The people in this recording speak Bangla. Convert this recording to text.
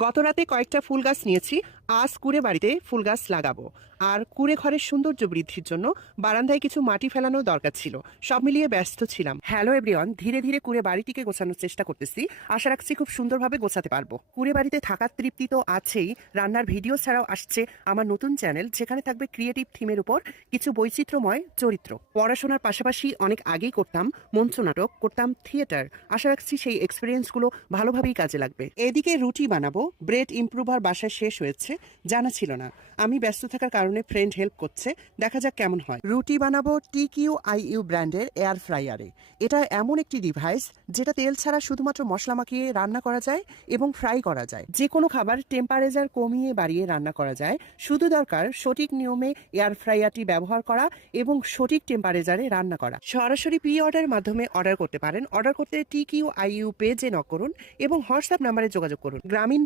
গতরাতে কয়েকটা ফুল গাছ নিয়েছি। আজ কুড়ে বাড়িতে ফুল গাছ লাগাবো। আর কুড়ে ঘরের সৌন্দর্য বৃদ্ধির জন্য বারান্দায় কিছু মাটি ফেলানো দরকার ছিল। সব মিলিয়ে ব্যস্ত ছিলাম। হ্যালো এভরিওয়ান, ধীরে ধীরে কুড়ে বাড়িটিকে গোছানোর চেষ্টা করতেছি। আশা রাখছি খুব সুন্দরভাবে গোছাতে পারবো। কুড়ে বাড়িতে থাকার তৃপ্তি তো আছেই, রান্নার ভিডিও ছাড়াও আসছে আমার নতুন চ্যানেল, যেখানে থাকবে ক্রিয়েটিভ থিমের উপর কিছু বৈচিত্র্যময় চরিত্র। পড়াশোনার পাশাপাশি অনেক আগেই করতাম মঞ্চনাটক, করতাম থিয়েটার। আশা রাখছি সেই এক্সপিরিয়েন্সগুলো ভালোভাবেই কাজে লাগবে। এদিকে রুটি বানাবো, ব্রেড ইমপ্রুভার বাসায় শেষ হয়েছে, জানা ছিল না। আমি ব্যস্ত থাকার কারণে ফ্রেন্ড হেল্প করছে, দেখা যাক কেমন হয়। রুটি বানাবো TQIU ব্র্যান্ডের এয়ার ফ্রায়ারে। এটা এমন একটি ডিভাইস যেটা তেল ছাড়া শুধুমাত্র মশলা মাখিয়ে রান্না করা যায় এবং ফ্রাই করা যায়। যে কোনো খাবার টেম্পারেচার কমিয়ে বাড়িয়ে রান্না করা যায়। শুধু দরকার সঠিক নিয়মে এয়ার ফ্রায়ারটি ব্যবহার করা এবং সঠিক টেম্পারেচারে রান্না করা। সরাসরি প্রি অর্ডারের মাধ্যমে অর্ডার করতে পারেন। অর্ডার করতে TQIU পেজে নক করুন এবং হোয়াটসঅ্যাপ নাম্বারে যোগাযোগ করুন। গ্রামীণ